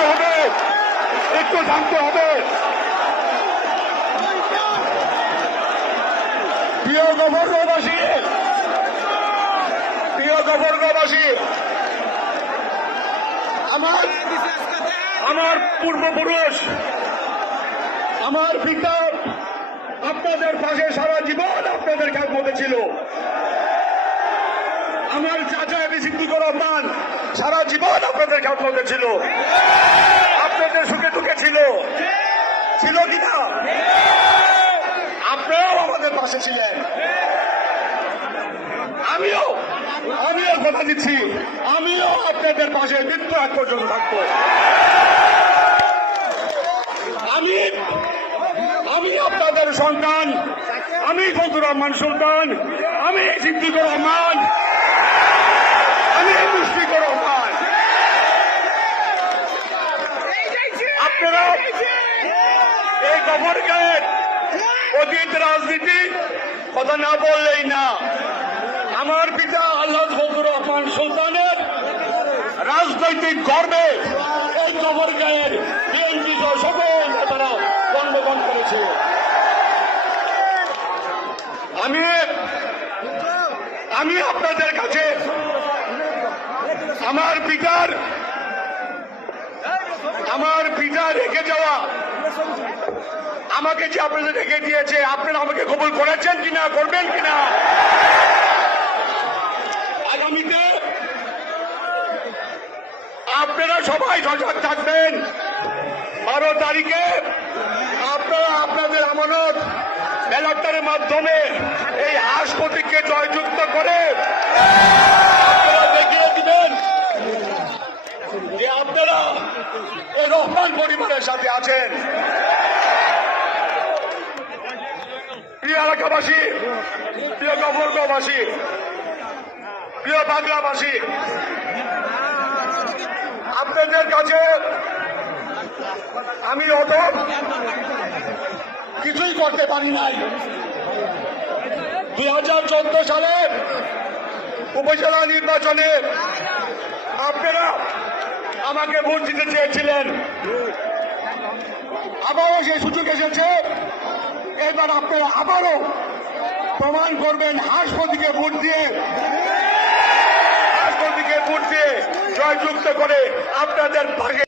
থামতে হবে, একটু থামতে হবে। প্রিয় গভর্নরবাসী, প্রিয় গভর্নরবাসী, আমার পূর্বপুরুষ, আমার পিতা আপনাদের পাশে সারা জীবন আপনাদের খেদমতে ছিল। আমার চাচা এটি সিদ্দিকুর রহমান সারা জীবন আপনাদের খেদমতে ছিল, আপনাদের সুখে দুঃখে ছিল, ছিল কিনা? আপনারাও আমাদের পাশে ছিলেন। আমিও কথা দিচ্ছি, আমিও আপনাদের পাশে মৃত্যু এক পর্যন্ত থাকবো। আমি আপনাদের সন্তান, আমি ফজলুর রহমান সুলতান, আমি সিদ্দিকুর রহমান, আমি মুশফিকুর রহমান। আপনারা এই গভর্নরের অতীত রাজনীতি কথা না বললেই না। আমার পিতা আল্লাহ ফজলুর রহমান সুলতানের রাজনৈতিক গর্বে এই গভর্নরের বিএনপি সহ সকল নেতারা জন্মগ্রহণ করেছে। আমি আপনাদের কাছে আমার পিতা রেখে যাওয়া, আমাকে যে আপনাদের রেখে দিয়েছে, আপনারা আমাকে কবুল করেছেন কিনা, করবেন কিনা? আগামীতে আপনারা সবাই সজাগ থাকবেন। 12 তারিখে আপনারা আপনাদের আমানত ব্যালটের মাধ্যমে এই হাসপতিকে জয়যুক্ত করে আপনারা দেখিয়ে দিবেন যে আপনারা এই রহমান পরিবারের সাথে আছেন। প্রিয় এলাকাবাসী, প্রিয় গভর্নরবাসী, প্রিয় বাংলাবাসী, আপনাদের কাছে আমি অত কিছুই করতে পারি নাই। 2014 সালে উপজেলা নির্বাচনে আপনারা আমাকে ভোট দিতে চেয়েছিলেন, আবারও সেই সুযোগ এসেছে। এবার আপনারা আবারও প্রমাণ করবেন হাসপতিকে ভোট দিয়ে জয়যুক্ত করে আপনাদের ভাগে